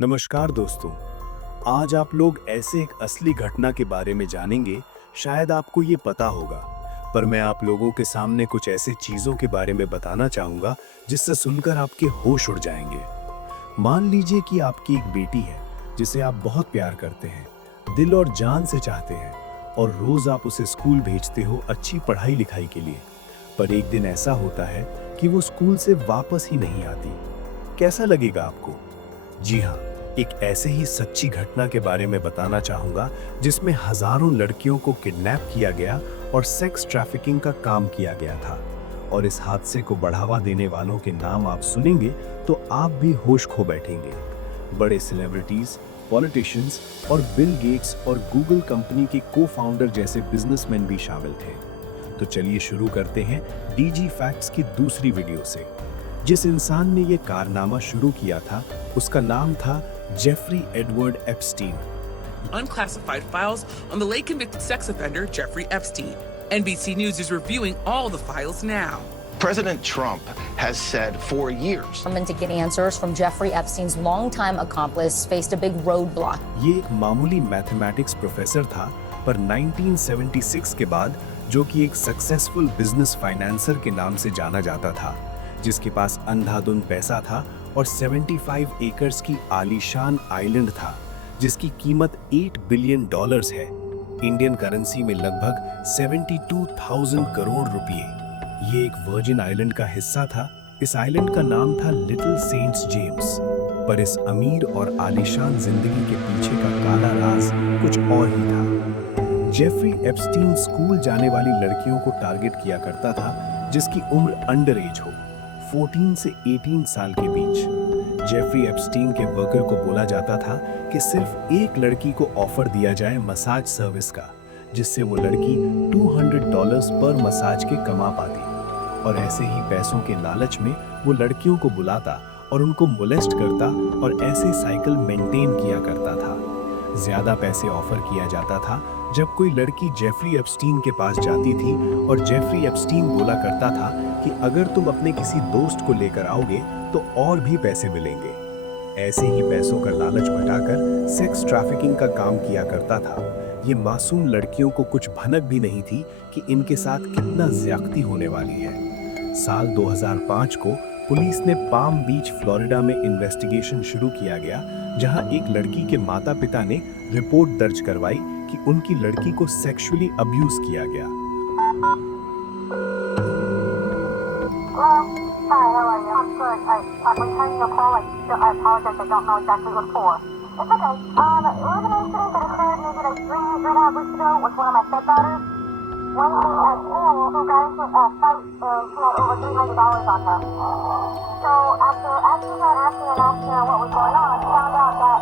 नमस्कार दोस्तों। आज आप लोग ऐसे एक असली घटना के बारे में जानेंगे। शायद आपको ये पता होगा, पर मैं आप लोगों के सामने कुछ ऐसे चीजों के बारे में बताना चाहूंगा जिससे सुनकर आपके होश उड़ जाएंगे। मान लीजिए कि आपकी एक बेटी है जिसे आप बहुत प्यार करते हैं, दिल और जान से चाहते हैं, और रोज आप उसे स्कूल भेजते हो अच्छी पढ़ाई लिखाई के लिए। पर एक दिन ऐसा होता है कि वो स्कूल से वापस ही नहीं आती। कैसा लगेगा आपको? जी हाँ, एक ऐसे ही सच्ची घटना के बारे में बताना चाहूंगा जिसमें हजारों लड़कियों को किडनैप किया गया और सेक्स ट्रैफिकिंग का काम किया गया था। और इस हादसे को बढ़ावा देने वालों के नाम आप सुनेंगे तो आप भी होश खो बैठेंगे। बड़े सेलिब्रिटीज, पॉलिटिशियंस और बिल गेट्स और गूगल कंपनी के को-फाउंडर जैसे बिजनेसमैन भी शामिल थे। तो चलिए शुरू करते हैं डीजी फैक्ट्स की दूसरी वीडियो से। जिस इंसान ने ये कारनामा शुरू किया था उसका नाम था Jeffrey Edward Epstein. Unclassified files on the late convicted sex offender Jeffrey Epstein. NBC News is reviewing all the files now. President Trump has said for years. Determined to get answers from Jeffrey Epstein's longtime accomplice faced a big roadblock. ये एक मामूली mathematics professor था, पर 1976 के बाद, जो कि एक सक्सेसफुल बिजनेस फाइनेंसर के नाम से जाना जाता था, जिसके पास अंधाधुंध पैसा था और 75 एकर्स की आलीशान आइलैंड था जिसकी कीमत $8 बिलियन है। इंडियन करेंसी में लगभग 72,000 करोड़ रुपए। ये एक वर्जिन आइलैंड का हिस्सा था। इस आइलैंड का नाम था लिटिल सेंट्स जेम्स। पर इस अमीर और आलीशान जिंदगी के पीछे का काला राज कुछ और ही था। जेफरी एप्स्टीन स्कूल जाने वाली लड़कियों को टारगेट किया करता था जिसकी उम्र अंडर एज हो, 14 से 18 साल के बीच। जेफरी एप्स्टीन के वर्कर को बोला जाता था कि सिर्फ एक लड़की को ऑफर दिया जाए मसाज सर्विस का, जिससे वो लड़की $200 पर मसाज के कमा पाती। और ऐसे ही पैसों के लालच में वो लड़कियों को बुलाता और उनको मोलेस्ट करता और ऐसे साइकिल मेंटेन किया करता था। ज्यादा पैसे ऑफर किया जाता था जब कोई लड़की जेफरी एप्स्टीन के पास जाती थी, और जेफरी एप्स्टीन बोला करता था कि अगर तुम अपने किसी दोस्त को लेकर आओगे तो और भी पैसे मिलेंगे। ऐसे ही पैसों का लालच भटाकर सेक्स ट्रैफिकिंग का काम किया करता था। ये मासूम लड़कियों को कुछ भनक भी नहीं थी कि इनके साथ कितना ज्यादती होने वाली है। साल 2005 को पुलिस ने पाम बीच, फ्लोरिडा में इन्वेस्टिगेशन शुरू किया गया, जहां एक लड़की के माता-पिता ने रिपोर्ट दर्ज करवाई कि उनकी लड़की को सेक्सुअली अब्यूज किया गया। One thing at school, two guys went fight and she had over $300 on her. So after asking her what was going on, we found out that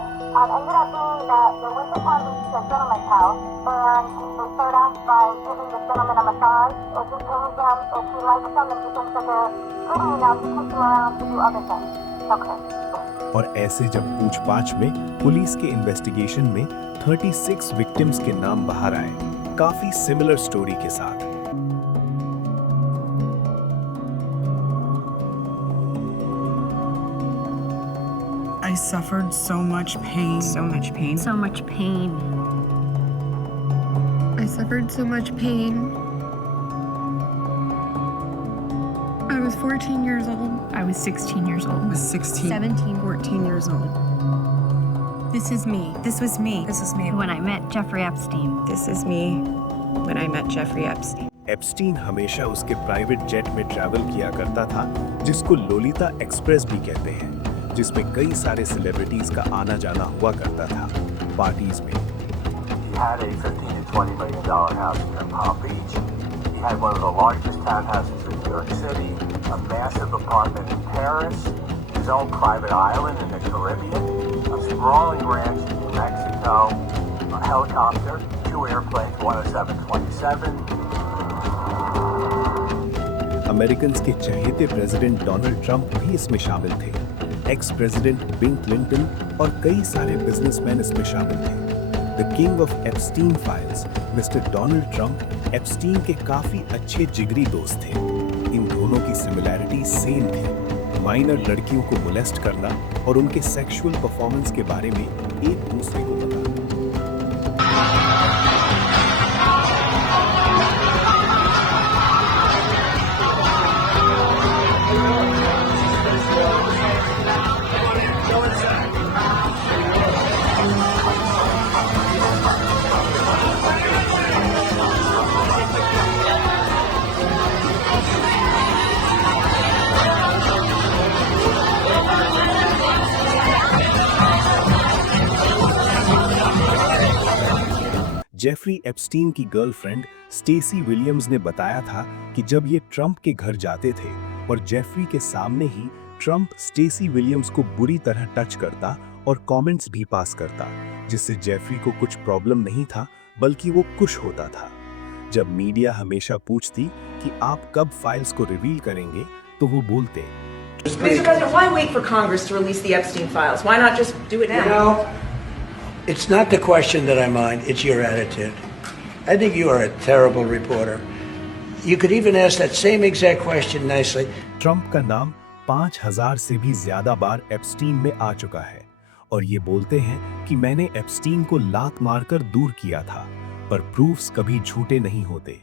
ended up being that they went to Palm Beach to a gentleman's house, and they started off by giving the gentleman a massage, or she pays them if she likes them and she thinks that they're pretty enough to take them around to do other things. Okay. और ऐसे जब पूछताछ में police के investigation में 36 victims के नाम बाहर आए, काफी सिमिलर स्टोरी के साथ। I suffered so much pain. So much pain. So much pain. I suffered so much pain. I was 14 years old. I was 16 years old. I was 16. 17, 14 years old. This is me. This was me. This is me. When I met Jeffrey Epstein. This is me when I met Jeffrey Epstein. Epstein हमेशा उसके private jet में travel किया करता था, जिसको Lolita express भी कहते हैं, जिसमें कई सारे सेलिब्रिटीज का आना जाना हुआ करता था पार्टीज में। He had a $15 to $20 million house in Palm Beach. He had one of the largest townhouses in New York City, a massive apartment in Paris, his own private island in the Caribbean, a sprawling ranch in New Mexico, a helicopter, 2 airplanes, one a 727. American के चहेते president Donald Trump भी इसमें शामिल थे। Ex president bill Clinton और कई सारे businessman इसमें शामिल थे। The king of Epstein files, mister Donald Trump, Epstein के काफी अच्छे जिगरी दोस्त थे। इन दोनों की सिमिलैरिटी सेम थी। माइनर लड़कियों को मोलेस्ट करना और उनके सेक्सुअल परफॉर्मेंस के बारे में एक दूसरे को बताना। जेफरी एप्स्टीन की गर्लफ्रेंड स्टेसी विलियम्स ने बताया था कि जब ये ट्रंप के घर जाते थे और जेफरी के सामने ही ट्रंप स्टेसी विलियम्स को बुरी तरह टच करता और कमेंट्स भी पास करता, जिससे जेफरी को कुछ प्रॉब्लम नहीं था बल्कि वो खुश होता था। जब मीडिया हमेशा पूछती कि आप कब फाइल्स को रिवील करेंगे तो वो बोलते, Mr. President, why wait for Congress to release the Epstein files? Why not just do it now? You know, it's not the question that I mind, it's your attitude. I think you are a terrible reporter. You could even ask that same exact question nicely. Trump का नाम 5000 से भी ज्यादा बार Epstein में आ चुका है और ये बोलते हैं कि मैंने एप्स्टीन को लात मारकर दूर किया था, पर प्रूफ्स कभी झूठे नहीं होते।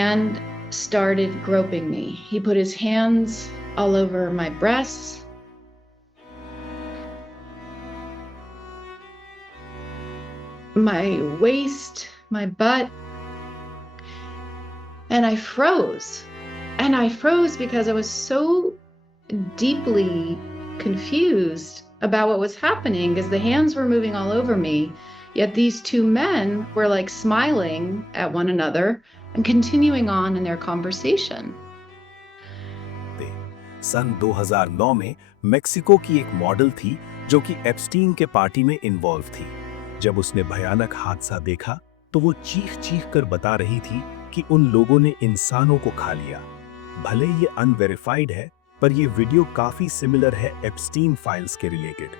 And started groping me. He put his hands all over my breasts. My waist, my butt. And I froze. And I froze because I was so deeply confused about what was happening, because the hands were moving all over me, yet these two men were like smiling at one another and continuing on in their conversation. सन 2009 में Mexico की एक model थी जो कि Epstein के party में involve थी। जब उसने भयानक हादसा देखा तो वो चीख कर बता रही थी कि उन लोगों ने इंसानों को खा लिया। भले ये अनवेरिफाइड है, पर ये वीडियो काफी सिमिलर है एप्स्टीन फाइल्स के रिलेटेड।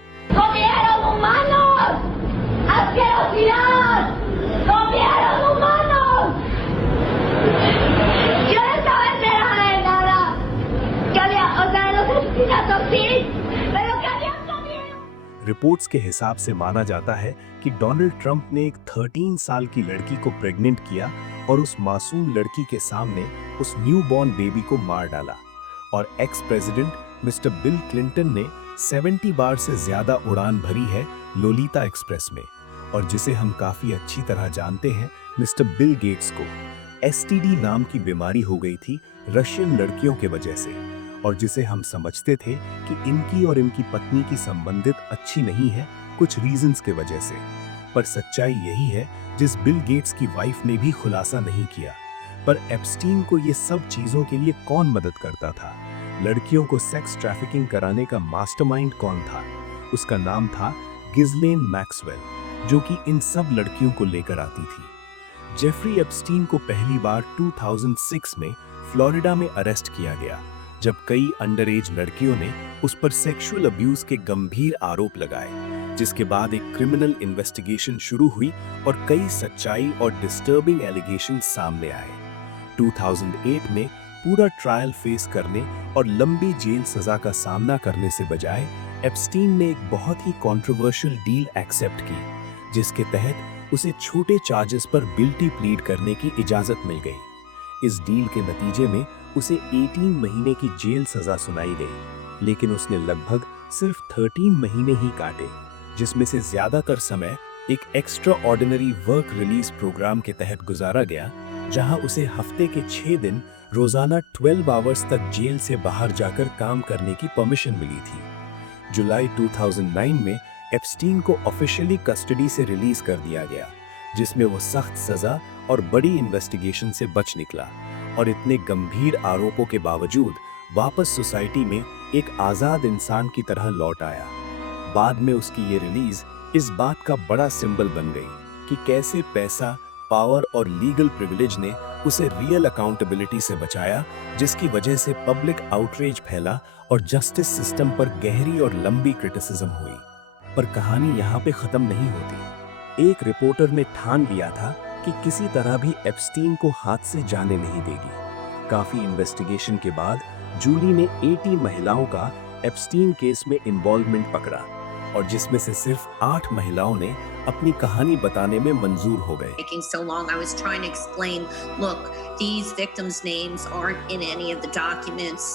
रिपोर्ट्स के हिसाब से माना जाता है कि डोनाल्ड ट्रंप ने एक 13 साल की लड़की को प्रेग्नेंट किया और उस मासूम लड़की के सामने उस न्यूबॉर्न बेबी को मार डाला, और ex president mister bill Clinton ने 70 बार से ज्यादा उड़ान भरी है लोलिता एक्सप्रेस में, और जिसे हम काफी अच्छी तरह जानते हैं मिस्टर बिल गेट्स को एसटीडी नाम की बीमारी हो गई थी रशियन लड़कियों के वजह से, और जिसे हम समझते थे कि इनकी और इनकी पत्नी की संबंधित अच्छी नहीं है कुछ रीजंस के वजह से, पर सच्चाई यही है जिस बिल गेट्स की वाइफ ने भी खुलासा नहीं किया। पर एप्स्टीन को ये सब चीजों के लिए कौन मदद करता था? लड़कियों को सेक्स ट्रैफिकिंग कराने का मास्टरमाइंड कौन था? उसका नाम था गिज़लेन मैक्सवेल, जो कि इन सब लड़कियों को लेकर आती थी। जेफरी एप्स्टीन को पहली बार 2006 में फ्लोरिडा में अरेस्ट किया गया, जब कई अंडर एज लड़कियों ने उस पर सेक्सुअल अब्यूज के गंभीर आरोप लगाए, जिसके बाद एक क्रिमिनल इन्वेस्टिगेशन शुरू हुई और कई सच्चाई और डिस्टर्बिंग एलिगेशन सामने आए। 2008 में पूरा ट्रायल फेस करने और लंबी जेल सजा का सामना करने से बजाय एप्स्टीन ने एक बहुत ही कंट्रोवर्शियल डील एक्सेप्ट की, जिसके तहत उसे छोटे चार्जेस पर गिल्टी प्लीड करने की इजाजत मिल गई। इस डील के नतीजे में उसे 18 महीने की जेल सजा सुनाई गई, लेकिन उसने लगभग सिर्फ 13 महीने ही काटे, जिसमें से ज्यादातर समय एक extraordinary work release programme के तहत गुजारा गया, जहां उसे हफ्ते के 6 दिन रोजाना 12 आवर्स तक जेल से बाहर जाकर काम करने की परमिशन मिली थी। जुलाई 2009 में एप्स्टीन को ऑफिशियली कस्टडी से रिलीज कर दिया गया, जिसमें वो सख्त सजा और बड़ी इन्वेस्टिगेशन से बच निकला और इतने गंभीर आरोपों के बावजूद वापस सोसाइटी में एक आजाद इंसान की तरह लौट आया। बाद में उसकी ये रिलीज इस बात का बड़ा सिंबल बन गई कि कैसे पैसा, पावर और लीगल प्रिविलेज ने उसे रियल अकाउंटेबिलिटी से बचाया, जिसकी वजह से पब्लिक आउटरीच फैला और जस्टिस सिस्टम पर गहरी और लंबी क्रिटिसिज्म हुई। पर कहानी यहाँ पे खत्म नहीं होती। एक रिपोर्टर ने ठान लिया था कि किसी तरह भी एप्स्टीन को हाथ से जाने नहीं देगी। काफी इन्वेस्टिगेशन के बाद जूली ने 80 महिलाओं का एप्स्टीन केस में इन्वॉल्वमेंट पकड़ा और जिसमें से सिर्फ 8 महिलाओं ने अपनी कहानी बताने में मंजूर हो गए। Taking so long, I was trying to explain, look, these victims' names aren't in any of the documents.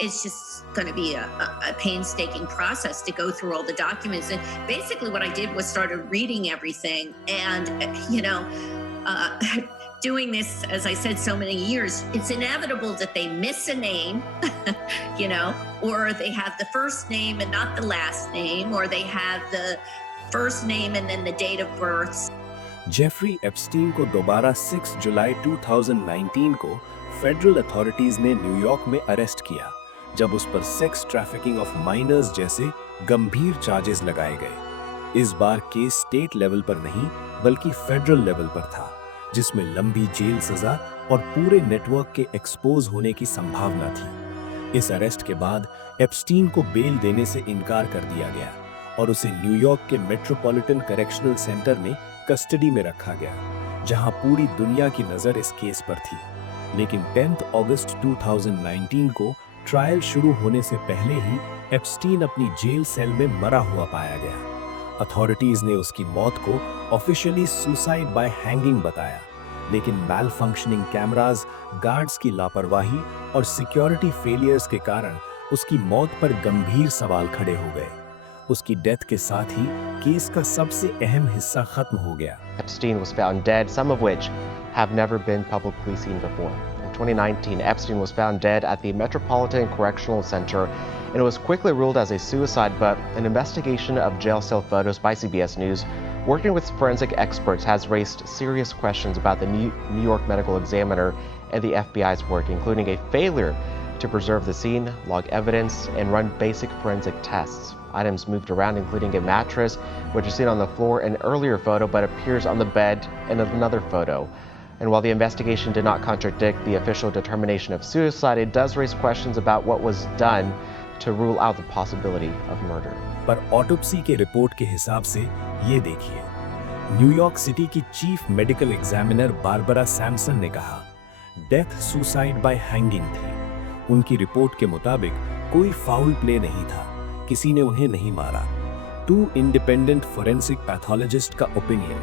It's just going to be a painstaking process to go through all the documents. And basically what I did was started reading everything and, doing this, as I said, so many years, it's inevitable that they miss a name, or they have the first name and not the last name, or they have the first name and then the date of birth. Jeffrey Epstein को दोबारा 6 जुलाई 2019 को federal authorities ने New York में arrest किया जब उस पर सेक्स ट्रैफिकिंग ऑफ माइनर्स जैसे गंभीर चार्जेस लगाए गए। इस बार केस स्टेट लेवल पर नहीं बल्कि फेडरल लेवल पर था, जिसमें लंबी जेल सजा और पूरे नेटवर्क के एक्सपोज होने की संभावना थी। इस अरेस्ट के बाद एप्स्टीन को बेल देने से इनकार कर दिया गया और उसे न्यूयॉर्क के मेट्रोपॉलिटन करेक्शनल सेंटर में कस्टडी में रखा गया, जहां पूरी दुनिया की नजर इस केस पर थी। लेकिन 10 अगस्त 2019 को ट्रायल शुरू होने से पहले ही एप्स्टीन अपनी जेल सेल में मरा हुआ पाया गया। अथॉरिटीज ने उसकी मौत को ऑफिशियली सुसाइड बाय हैंगिंग बताया, लेकिन मैल फंक्शनिंग कैमरास, गार्ड्स की लापरवाही और सिक्योरिटी फेलियर्स के कारण उसकी मौत पर गंभीर सवाल खड़े हो गए। उसकी डेथ के साथ ही केस का सबसे अहम हिस्सा खत्म हो गया। Epstein was found dead, some of which have never been publicly seen before. In 2019, Epstein was found dead at the Metropolitan Correctional Center, and it was quickly ruled as a suicide, but an investigation of jail cell photos by CBS News, working with forensic experts, has raised serious questions about the New York Medical Examiner and the FBI's work, including a failure to preserve the scene, log evidence, and run basic forensic tests. Items moved around, including a mattress, which is seen on the floor in an earlier photo but appears on the bed in another photo. And while the investigation did not contradict the official determination of suicide, it does raise questions about what was done to rule out the possibility of murder. पर autopsy के report के हिसाब से ये देखिए, New York city की chief medical examiner Barbara Samson ने कहा, डेथ सुसाइड बाय हैंगिंग थी। उनकी रिपोर्ट के मुताबिक कोई फाउल प्ले नहीं था, किसी ने उन्हें नहीं मारा। 2 इंडिपेंडेंट फोरेंसिक पैथोलॉजिस्ट का ओपिनियन,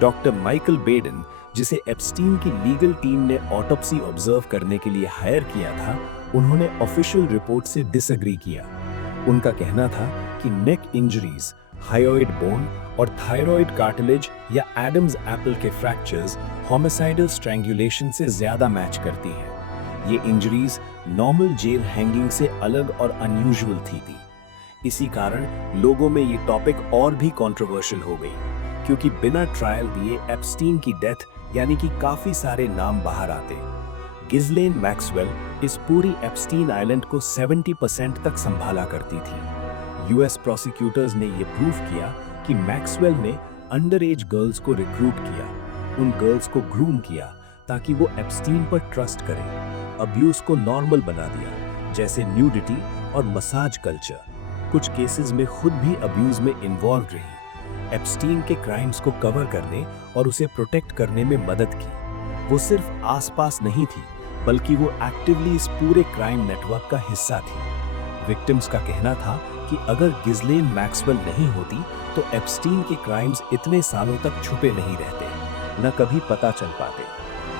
डॉक्टर माइकल बेडन, जिसे एप्स्टीन की लीगल टीम ने ऑटोप्सी ऑब्जर्व करने के लिए हायर किया था, उन्होंने ऑफिशियल रिपोर्ट से डिसएग्री किया। उनका कहना था कि नेक इंजरीज, हायोइड बोन और थायराइड कार्टिलेज या एडम्स एप्पल के फ्रैक्चर्स होमिसाइडल स्ट्रैंगुलेशन से ज्यादा मैच करती हैं। ये इंजरीज नॉर्मल जेल हैंगिंग से अलग और अनयूजुअल थी। इसी कारण लोगों में ये टॉपिक और भी कंट्रोवर्शियल हो गई, क्योंकि बिना ट्रायल दिए एप्स्टीन की डेथ यानी कि काफी सारे नाम बाहर आते। गिज़लेन मैक्सवेल इस पूरी एप्स्टीन आइलैंड को 70% तक संभाला करती थी। यूएस प्रोसिक्यूटर्स ने ये प्रूव किया कि मैक्सवेल ने अंडर एज गर्ल्स को रिक्रूट किया, उन गर्ल्स को ग्रूम किया ताकि वो एप्स्टीन पर ट्रस्ट करें, अब्यूज को नॉर्मल बना दिया, जैसे न्यूडिटी और मसाज कल्चर। कुछ केसेस में खुद भी अब्यूज में इन्वॉल्व रही। एप्स्टीन के क्राइम्स को कवर करने और उसे प्रोटेक्ट करने में मदद की। वो सिर्फ आसपास नहीं थी, बल्कि वो एक्टिवली इस पूरे क्राइम नेटवर्क का हिस्सा थी। विक्टिम्स का कहना था कि अगर गिज़लेन मैक्सवेल नहीं होती तो एप्स्टीन के क्राइम्स इतने सालों तक छुपे नहीं रहते, न कभी पता चल पाते।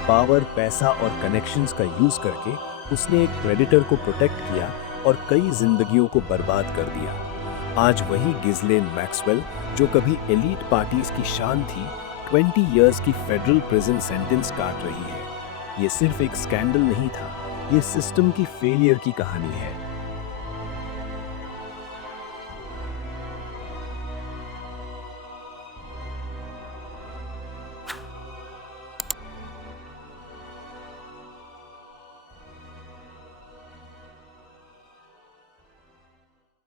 पावर, पैसा और कनेक्शंस का यूज करके उसने एक प्रेडेटर को प्रोटेक्ट किया और कई जिंदगियों को बर्बाद कर दिया। आज वही गिज़लेन मैक्सवेल, जो कभी एलीट पार्टीज की शान थी, 20 इयर्स की फेडरल प्रिजन सेंटेंस काट रही है। ये सिर्फ एक स्कैंडल नहीं था, ये सिस्टम की फेलियर की कहानी है।